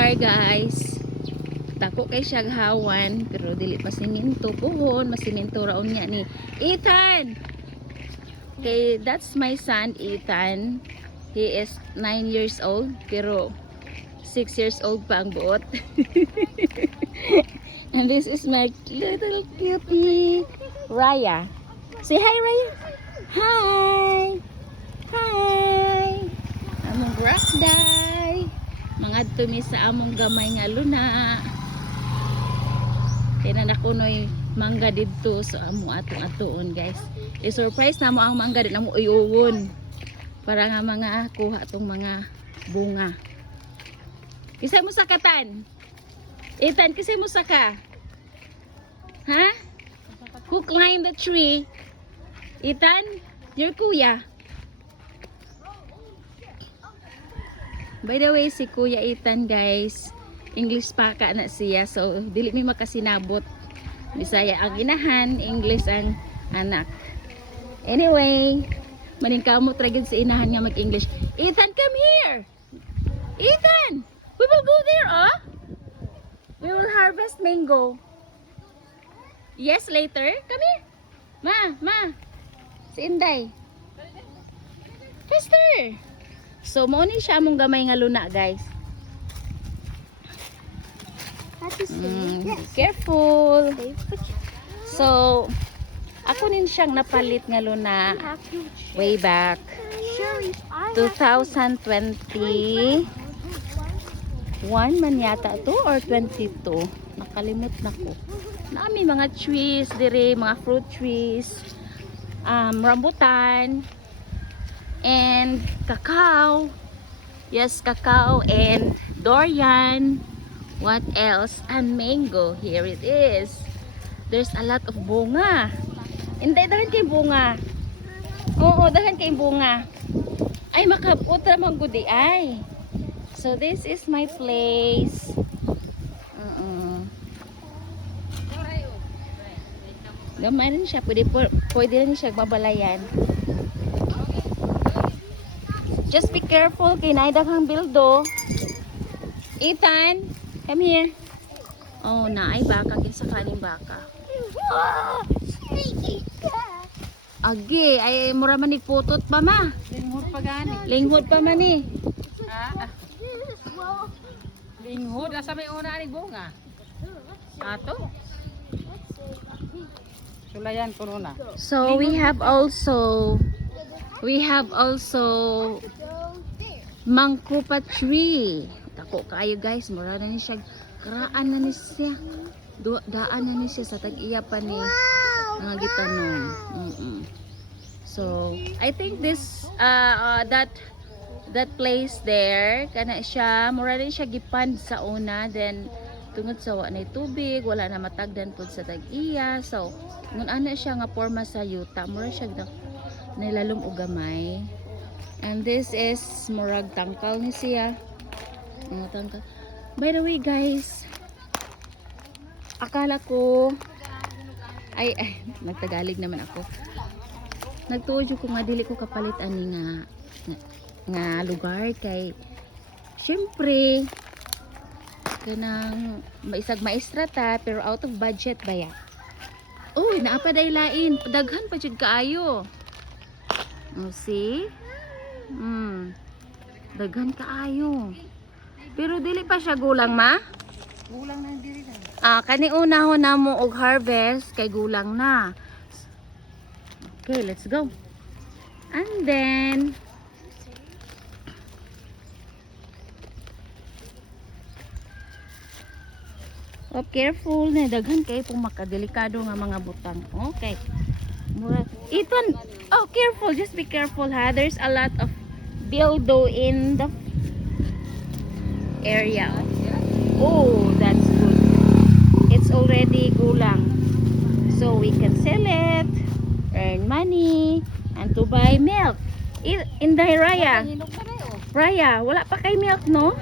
lugar guys. Tako kay siya hawan pero dili pa siminto puhon, masiminto raon niya ni Ethan. Okay, that's my son Ethan. He is 9 years old pero 6 years old pa ang buot. And this is my little cutie Raya. Say hi Raya. Hi. Hi. Among rakday. Mangadto mi sa among gamay nga luna. Kaya na nakunoy mangga didto so amo atong atuon guys. I-surprise na mo ang mangga din amo uyuwon. Para nga mga kuha tong mga bunga. Kisay mo sakatan? Ethan, kisay mo saka? Ha? Who climbed the tree? Ethan, your kuya. By the way, si Kuya Ethan guys, English pa ka na siya. So, dili mi makasinabot. Bisaya ang inahan, English ang anak. Anyway, maningkamot ragid si inahan nga mag-English. Ethan, come here! Ethan! We will go there, oh! We will harvest mango. Yes, later. Come here. Ma. Si Inday. Faster! So, mo ni siya among gamay nga luna, guys. Be careful. So, ako nin siyang napalit nga luna way back 2021 man yata to or 22. Nakalimot na ko. Nami mga trees dire, mga fruit trees, rambutan, and cacao. Yes, cacao and durian. What else? And mango. Here it is. There's a lot of bunga. Hindi, dahan kay bunga. Oo, dahan kay bunga. Ay, makaputra man gudi ay. So, this is my place. Gamay rin siya. Pwede rin siya babalayan. Just be careful kay naidaghang bildo. Ethan, come here. Oh, naay baka kinsa kaning baka. Agi, ay mura man ni putot pa ma. Linghod pa gani. Linghod pa man ni. Linghod asa may una ni bunga. Ato. Sulayan puno na. So we have also mangkupa tree. Tako kayo guys, mura na ni siya. Karaan na ni siya. Daan na ni siya sa tag-iya pa ni mga gitanon. So I think this that place there kana siya mura rin siya gipand sa una, then tungod sa wa na tubig wala na matagdan pud sa tag-iya. So ngun ana siya nga porma sa yuta, mura siya nilalom og gamay. And this is murag tangkal ni siya. Tangkal. By the way guys, akala ko ay nagtagalig naman ako. Nagtuod ko nga dili ko kapalit ani nga lugar kay syempre kanang maisag maestra ta pero out of budget ba ya. Uy, naapa day lain, daghan pa jud kaayo. See? Daghan kaayo. Pero dili pa siya gulang ma? Gulang na diri na. Kani unahon na mo og harvest kay gulang na. Okay, let's go. And then careful na daghan kay pong makadelikado nga mga butang. Okay. Ethan, careful, just be careful ha. There's a lot of dildo in the area. Oh, that's good. It's already gulang. So we can sell it, earn money, and to buy milk. Inday Raya. Raya, wala pa kay milk no?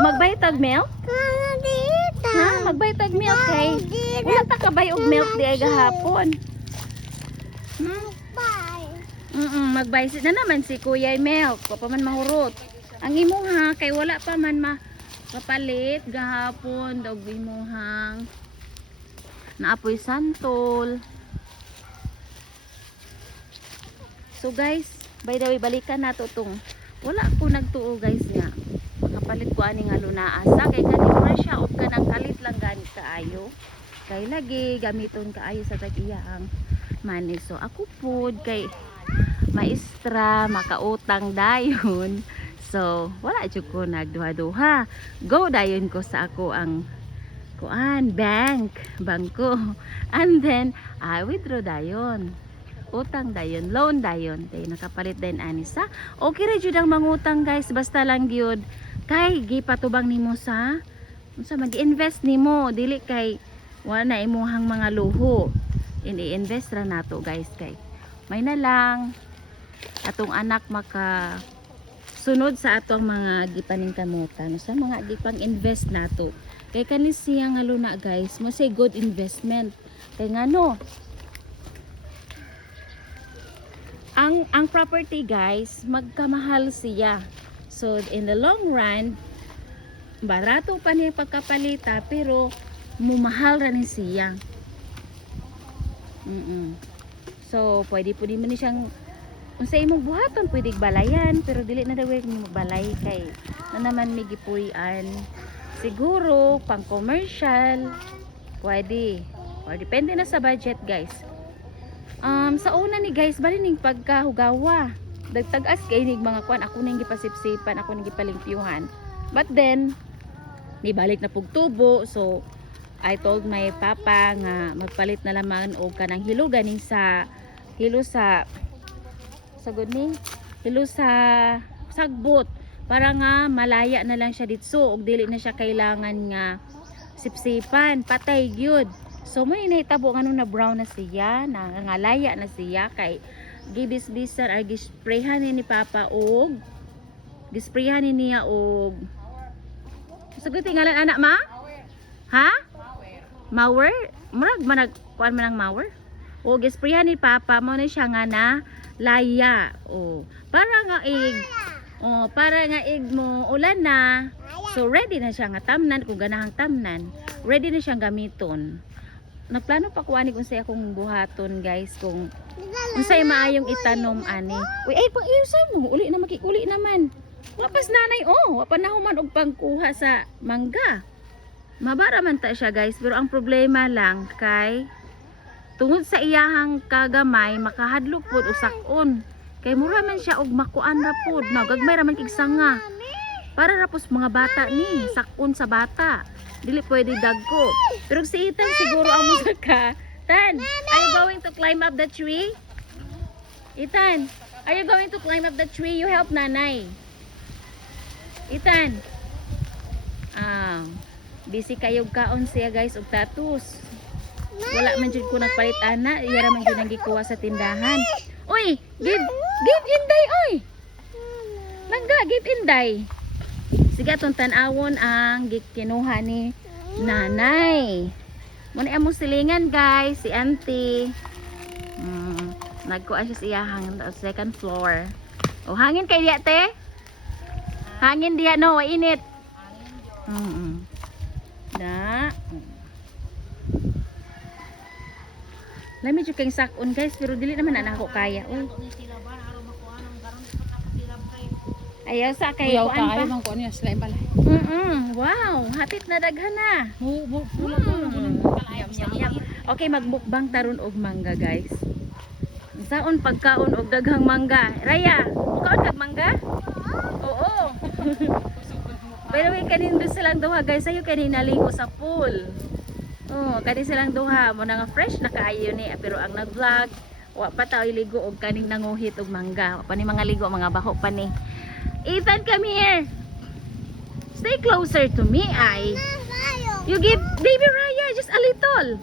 Magbay tag milk? Ha? Magbay tag milk kay wala ta kabay og milk di ay gahapon. Magbay na naman si Kuya milk. Wa pa man mahurot. Ang imo ha kay wala pa man kapalit gahapon daw gimuhang naapoy santol. So guys, by the way, balikan nato tong wala ko nagtuo guys nga makapalit ko ani nga lunaasa kay kanimo siya og kanang kalit lang gani kaayo kay lagi gamiton kaayo sa tag-iyang money. So ako pod kay maestra makautang dayon, so wala jud ko nagduha-duha, go dayon ko sa ako ang kuan bangko, and then I withdraw dayon, utang dayon, loan dayon, kay nakapalit din ani sa okay ra jud ang mangutang guys, basta lang gyud kay gipatubang nimo sa unsa man gi-invest nimo, dili kay wala na imuhang mga luho, ini-invest ra nato guys, kay may na lang atong anak maka sunod sa atong mga gipaningkamutan sa mga gipang invest nato, kay kani siya nga luna guys mo say good investment, kay ngano ang property guys magkamahal siya, so in the long run barato pa niya pagkapalita pero mumahal ra ni siya. So pwede po din mo ni siyang unsay imong buhaton pwede balayan, pero dili na daw ni balay kay na naman may gipuy-an. Siguro pang commercial pwede, or depende na sa budget guys. Sa una ni guys bali ning pagkahugawa dagtag-as kay ning mga kwan, ako ning gipasipsipan, ako ning gipalimpyuhan, but then ni balik na pug tubo. So I told my papa nga magpalit na lamang og kanang hilo ganing sa hilo sa sagod ni hilo sa sagbot para nga malaya na lang siya ditso og dili na siya kailangan nga sipsipan, patay gyud. So may nahitabo nga na brown na siya, nga laya na siya kay gibisbisan ay gisprayhan ni papa og gisprayhan ni niya og sagod tingalan anak ma? Ha? Mower? Murag manag kuan man ang mower? O gisprayan ni papa mo na siya nga na laya. O para nga para nga mo ulan na. So ready na siya nga tamnan kung ganahang tamnan. Ready na siyang gamiton. Nagplano pa kuani kung say akong buhaton guys kung unsay maayong itanom ani. Uy ay pang iusan mo uli na makikuli naman. Wapas nanay wa pa nahuman og pangkuha sa mangga. Mabara man ta siya guys, pero ang problema lang kay tungod sa iyahang kagamay makahadlok pod usakon. Kay mura man siya og makuan ra pod, gagmay ra man kig sanga. Para ra pos mga bata ni, sakon sa bata. Dili pwede dagko. Pero si Ethan siguro ang musaka. Tan, are you going to climb up the tree? Ethan, are you going to climb up the tree? You help nanay. Ethan. Busy kayog kaon siya guys og tatus. Wala man jud ko nagpalit ana, iya ra man jud nang gikuha sa tindahan. Oy, give inday oy. Langga give inday. Sige atong tan-awon ang gikinuha ni nanay. Muna among silingan guys, si auntie. Nagkuha siya sa iyahang second floor. O hangin kay diya te? Hangin diya no, init. Na lami jud kay sakon guys, pero dili naman na ako kaya. Ayaw sa kay Kuyaw kuan ka pa. ayo man ko niya sila balay. Wow, hapit na daghan na. Okay, magbukbang taron og mangga guys. Saon pagkaon og daghang mangga. Raya, mukaon kag mangga? Oo. By the way, kanin doon silang duha guys, ayo kanin naligo sa pool. Kanin silang duha, mo nga fresh na kaayo ni, pero ang nag-vlog, wa pa tayo ligo og kaning nanguhit og mangga. Wa pa ni mga ligo, mga baho pa ni. Ethan, come here. Stay closer to me, ay. You give baby Raya just a little.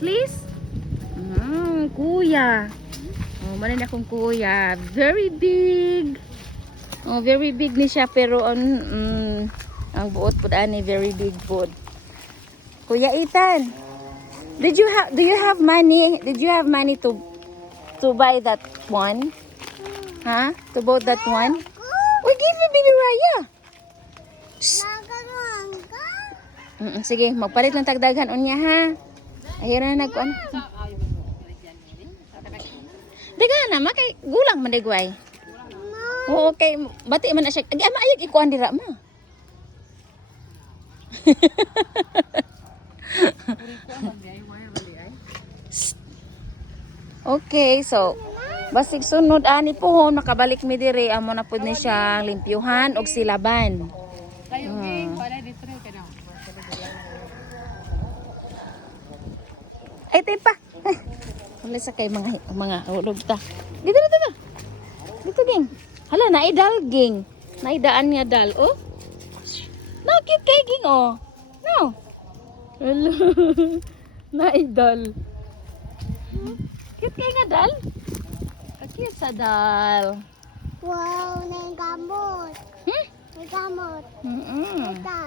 Please. Kuya. Manan akong kuya. Very big. Very big ni siya, pero ang buot po ani very big food. Kuya Ethan, do you have money? Did you have money to buy that one? Huh? To buy that one? We give you baby Raya. Sige, magpalit ng tagdagan unya ha. Ayun na nagkuan. Daga na makay gulang man digway. Oo, okay, bati man na siya. Agi ama ayog ikuan dira ma. Okay, so basig sunod ani pohon makabalik mi diri amo na pud ni siya limpyuhan og silaban. Kayo ging, wala dito rin ka na. Ay tay pa. Wala sa kay mga hulog ta. Dito dito. Dito ging. Hala naidal ging. Naidaan niya dal oh. No, cute kay ging oh. No. Hello. Naidal. Cute kay nga dal. Cute sa dal. Wow, may gamot. Hmm? May gamot. Mm. Ito.